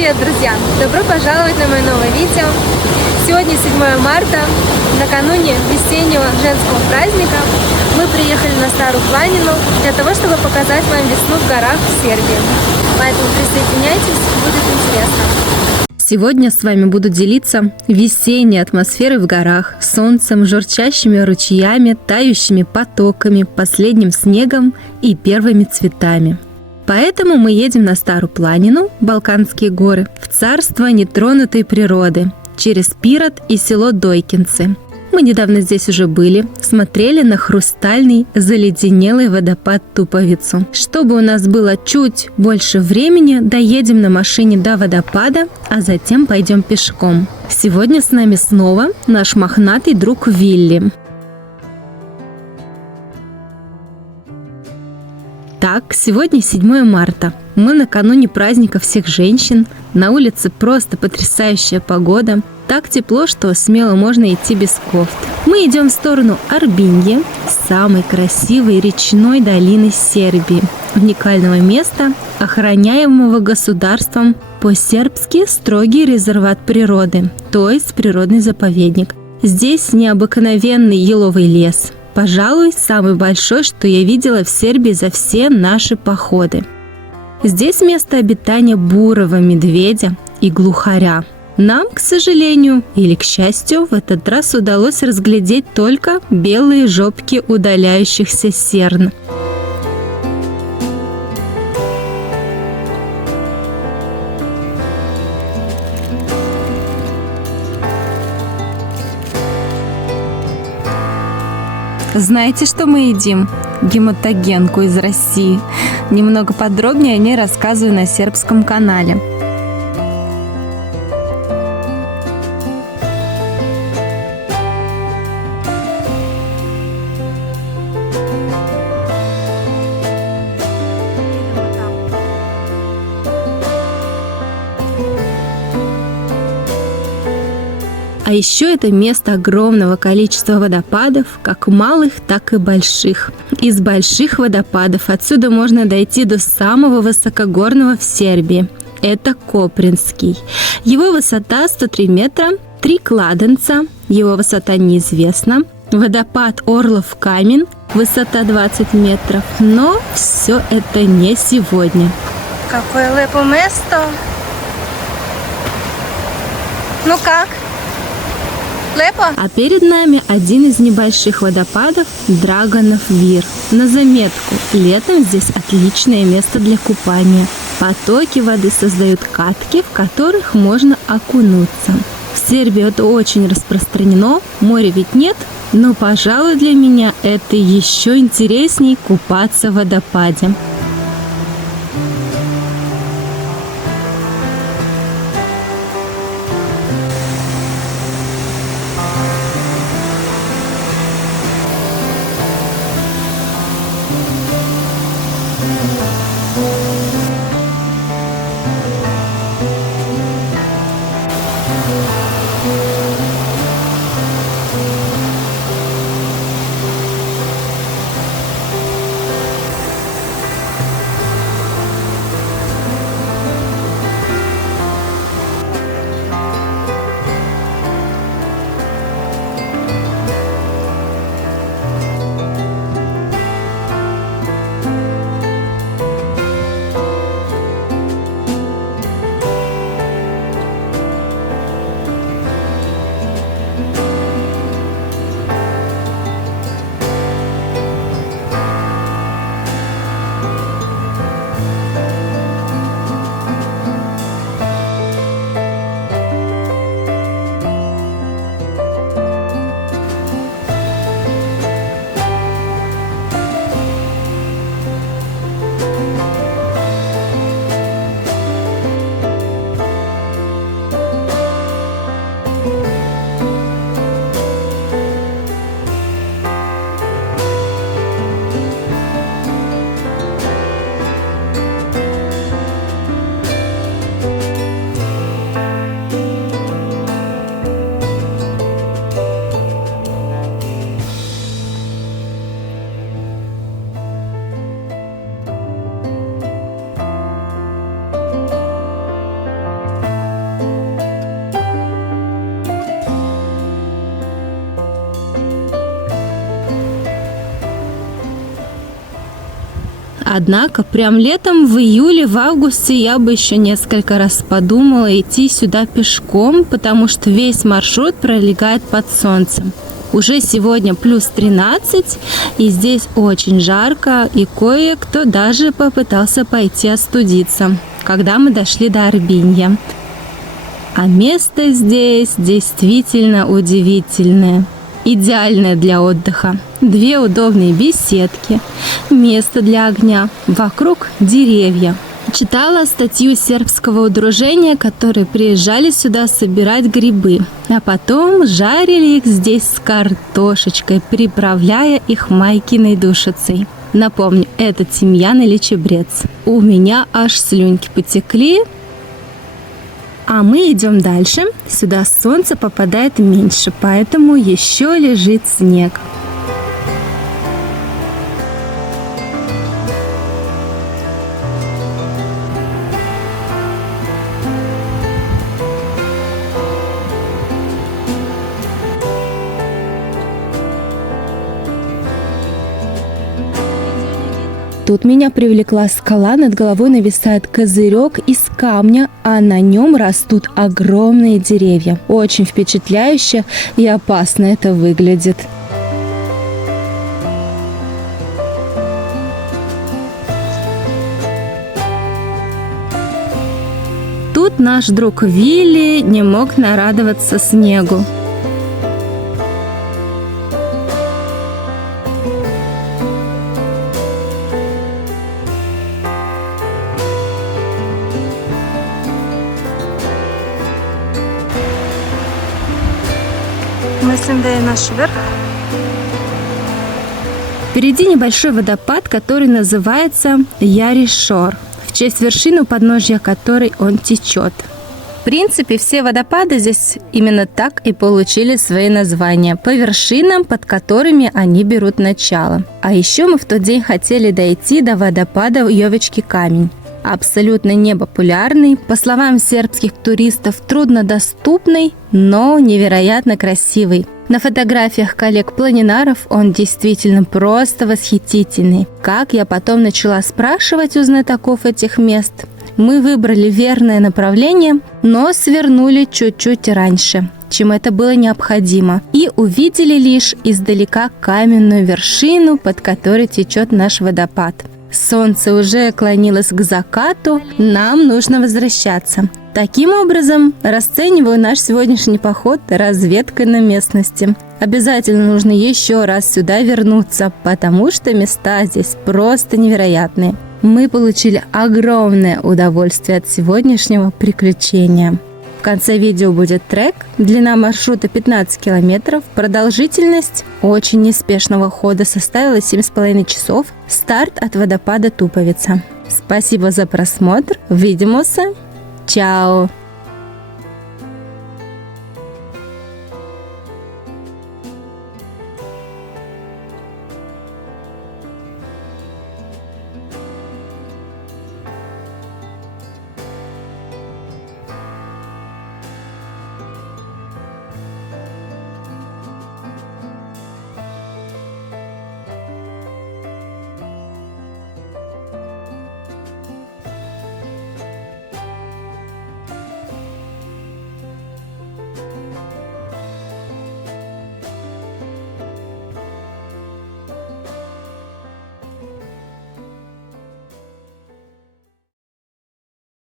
Привет, друзья! Добро пожаловать на мое новое видео. Сегодня 7 марта, накануне весеннего женского праздника. Мы приехали на Старую Планину для того, чтобы показать вам весну в горах в Сербии. Поэтому присоединяйтесь, будет интересно. Сегодня с вами буду делиться весенней атмосферой в горах, солнцем, журчащими ручьями, тающими потоками, последним снегом и первыми цветами. Поэтому мы едем на Старую Планину, Балканские горы, в царство нетронутой природы, через Пирот и село Дойкинцы. Мы недавно здесь уже были, смотрели на хрустальный, заледенелый водопад Туповицу. Чтобы у нас было чуть больше времени, доедем на машине до водопада, а затем пойдем пешком. Сегодня с нами снова наш мохнатый друг Вилли. Так, сегодня 7 марта. Мы накануне праздника всех женщин. На улице просто потрясающая погода. Так тепло, что смело можно идти без кофт. Мы идем в сторону Арбиньи, самой красивой речной долины Сербии, уникального места, охраняемого государством по-сербски строгий резерват природы, то есть природный заповедник. Здесь необыкновенный еловый лес. Пожалуй, самый большой, что я видела в Сербии за все наши походы. Здесь место обитания бурого медведя и глухаря. Нам, к сожалению или к счастью, в этот раз удалось разглядеть только белые жопки удаляющихся серн. Знаете, что мы едим? Гематогенку из России. Немного подробнее о ней рассказываю на сербском канале. А еще это место огромного количества водопадов, как малых, так и больших. Из больших водопадов отсюда можно дойти до самого высокогорного в Сербии. Это Копринский. Его высота 103 метра, 3 кладенца, его высота неизвестна. Водопад Орлов Камень, высота 20 метров, но все это не сегодня. Какое лепо место! Ну как? Лепо? А перед нами один из небольших водопадов Драганов Вир. На заметку, летом здесь отличное место для купания. Потоки воды создают катки, в которых можно окунуться. В Сербии это очень распространено, моря ведь нет, но, пожалуй, для меня это еще интересней купаться в водопаде. Однако прям летом, в июле, в августе я бы еще несколько раз подумала идти сюда пешком, потому что весь маршрут пролегает под солнцем. Уже сегодня плюс 13, и здесь очень жарко, и кое-кто даже попытался пойти остудиться, когда мы дошли до Арбинья. А место здесь действительно удивительное. Идеальное для отдыха. 2 удобные беседки, место для огня, вокруг деревья. Читала статью сербского удружения, которые приезжали сюда собирать грибы, а потом жарили их здесь с картошечкой, приправляя их майкиной душицей. Напомню, это тимьян или чабрец. У меня аж слюнки потекли. А мы идем дальше. Сюда солнце попадает меньше, поэтому еще лежит снег. Тут меня привлекла скала, над головой нависает козырек из камня, а на нем растут огромные деревья. Очень впечатляюще и опасно это выглядит. Тут наш друг Вилли не мог нарадоваться снегу. Мыслим, да и наш верх. Впереди небольшой водопад, который называется Яришор, в честь вершины, у подножья которой он течет. В принципе, все водопады здесь именно так и получили свои названия, по вершинам, под которыми они берут начало. А еще мы в тот день хотели дойти до водопада Йовички камень. Абсолютно непопулярный, по словам сербских туристов, труднодоступный, но невероятно красивый. На фотографиях коллег-планинаров он действительно просто восхитительный. Как я потом начала спрашивать у знатоков этих мест, мы выбрали верное направление, но свернули чуть-чуть раньше, чем это было необходимо, и увидели лишь издалека каменную вершину, под которой течет наш водопад. Солнце уже клонилось к закату, нам нужно возвращаться. Таким образом, расцениваю наш сегодняшний поход разведкой на местности. Обязательно нужно еще раз сюда вернуться, потому что места здесь просто невероятные. Мы получили огромное удовольствие от сегодняшнего приключения. В конце видео будет трек. Длина маршрута 15 километров. Продолжительность очень неспешного хода составила 7,5 часов. Старт от водопада Туповица. Спасибо за просмотр. Увидимся. Чао!